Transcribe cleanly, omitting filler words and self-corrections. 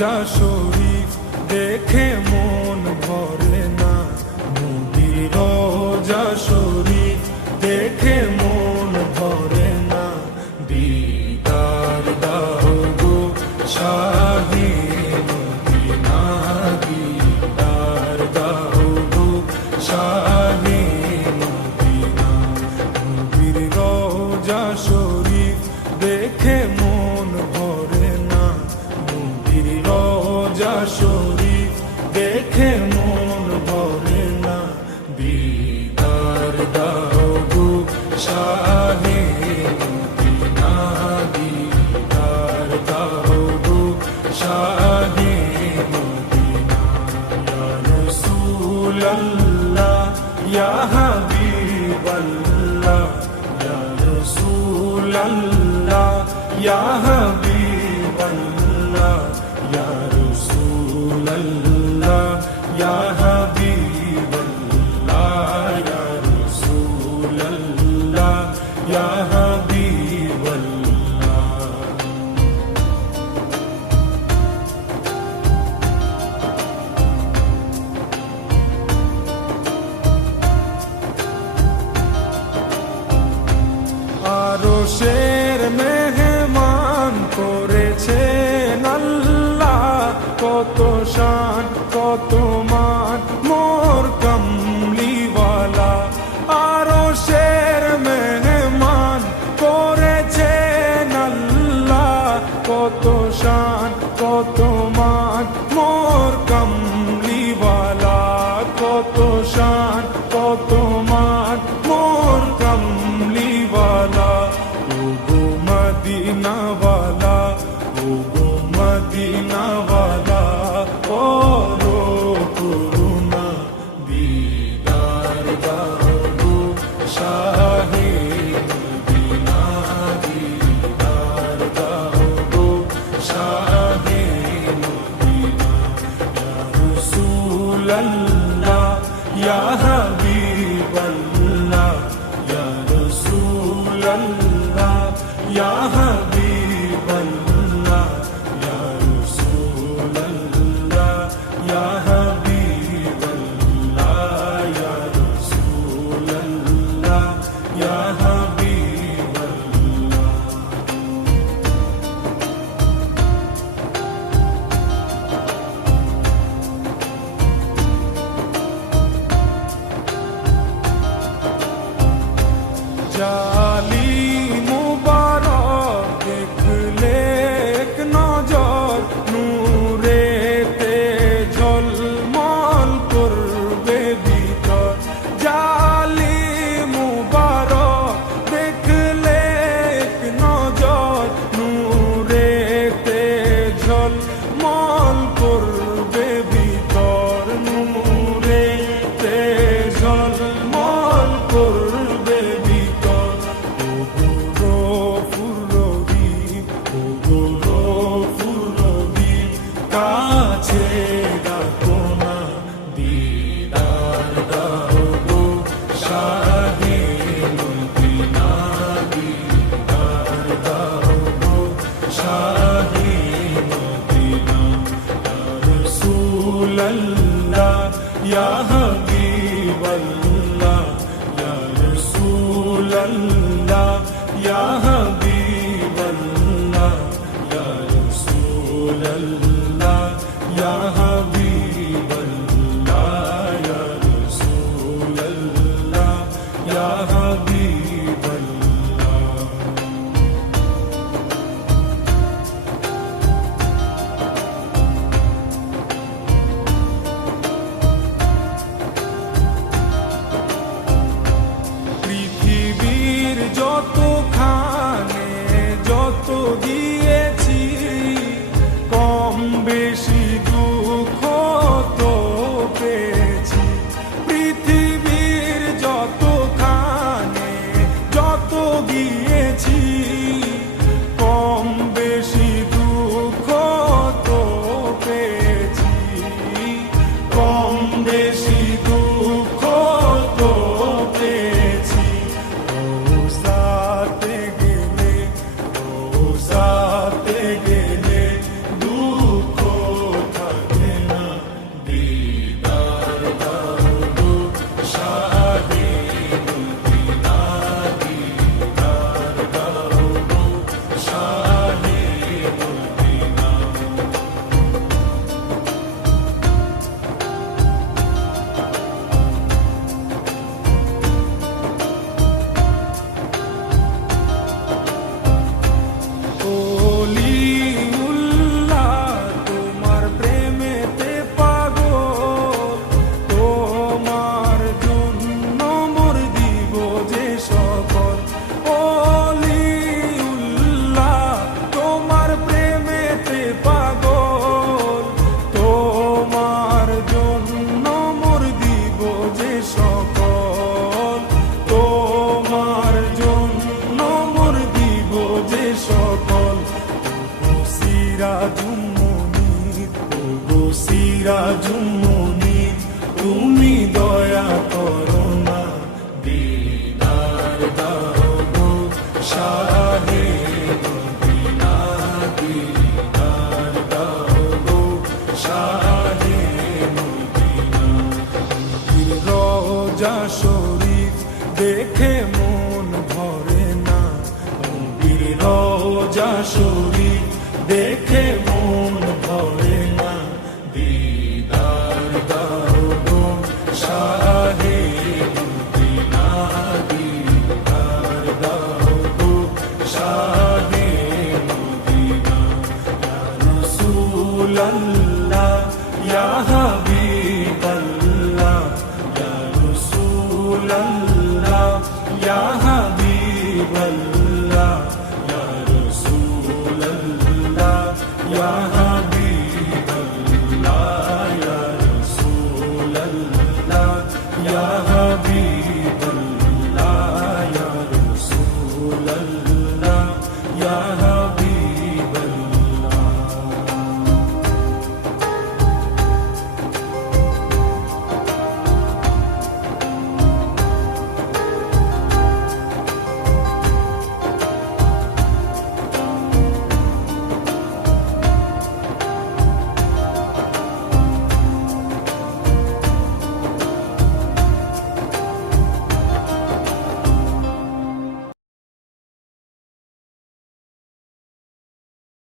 রোজা শরীফ দেখে মন ভরে না, নবীর রোজা শরীফ দেখে মন ভরে না। দিদার দাও গো শাহে মদিনা, দিদার দাও গো শাহে মদিনা। নবীর রোজা শরীফ দেখে মন ভরে না, নবীর রোজা শরীফ দেখে মন ভরে না। দিদার দাও গো শাহে মদিনা, দিদার দাও গো শাহে মদিনা। ইয়া রাসূলাল্লাহ ইয়া হাবিবাল্লাহ, ইয়া রাসূলাল্লাহ ইয়া হাবিবাল্লাহ, ইয়া রাসূলাল্লাহ ইয়া হাবিবাল্লাহ, ইয়া রাসূলাল্লাহ ইয়া হাবিবাল্লাহ। আরশের মেহমান করেছেন আল্লাহ, কত শান কত মান মোর কামলিওয়ালা। আরশের মেহমান করেছেন আল্লাহ, কত শান কত মান মোর কামলিওয়ালা, কত শান কত মান মোর কামলিওয়ালা। ও গো মদিনাওয়ালা, ও গো মদিনাওয়ালা, করো করুণা। দিদার দাও গো শাহে মদিনা, দিদার দাও গো শাহে মদিনা। ইয়া রাসূলাল্লাহ ইয়া হাবিবাল্লাহ, ইয়া রাসূলাল্লাহ ইয়া হাবিবাল্লাহ, ইয়া রাসূলাল্লাহ ইয়া হাবিবাল্লাহ, ইয়া রাসূলাল্লাহ ইয়া হাবিবাল্লাহ। জালিম মুবারক দেখলে এক নজর, নূরেতে ঝলমল করবে ভিতর। জালিম মুবারক দেখলে এক নজর, নূরেতে ঝলমল করবে ভিতর, নূরেতে ঝলমল করবে ভিতর। ও গো গফুর রহিম, ও গো গফুর রহিম, কাছে ডাকো না। দিদার দাও গো শাহে মদিনা, দিদার দাও গো শাহে মদিনা। ইয়া রাসূলাল্লাহ ইয়া হাবিবাল্লাহ, ইয়া রাসূলাল্লাহ ইয়া হাবিবাল্লাহ, ইয়া রাসূলাল্লাহ ইয়া হাবিবাল্লাহ, ইয়া রাসূলাল্লাহ ইয়া হাবিবাল্লাহ। পৃথিবীর যতখানে যত দিয়েছি, কম রোজা শরীফ দেখে মন ভরে না দিদার দাও গো শাহে মদিনা দিদার দাও গো শাহে মদিনা ইয়া রাসূলুল্লাহ ইয়া হাবিবাল্লাহ ইয়া রাসূলুল্লাহ ইয়া হাবিবাল্লাহ ইয়া রাসূলুল্লাহ ইয়া হাবিবাল্লাহ ইয়া রাসূলুল্লাহ ইয়া হাবিবাল্লাহ ইয়া রাসূলুল্লাহ ইয়া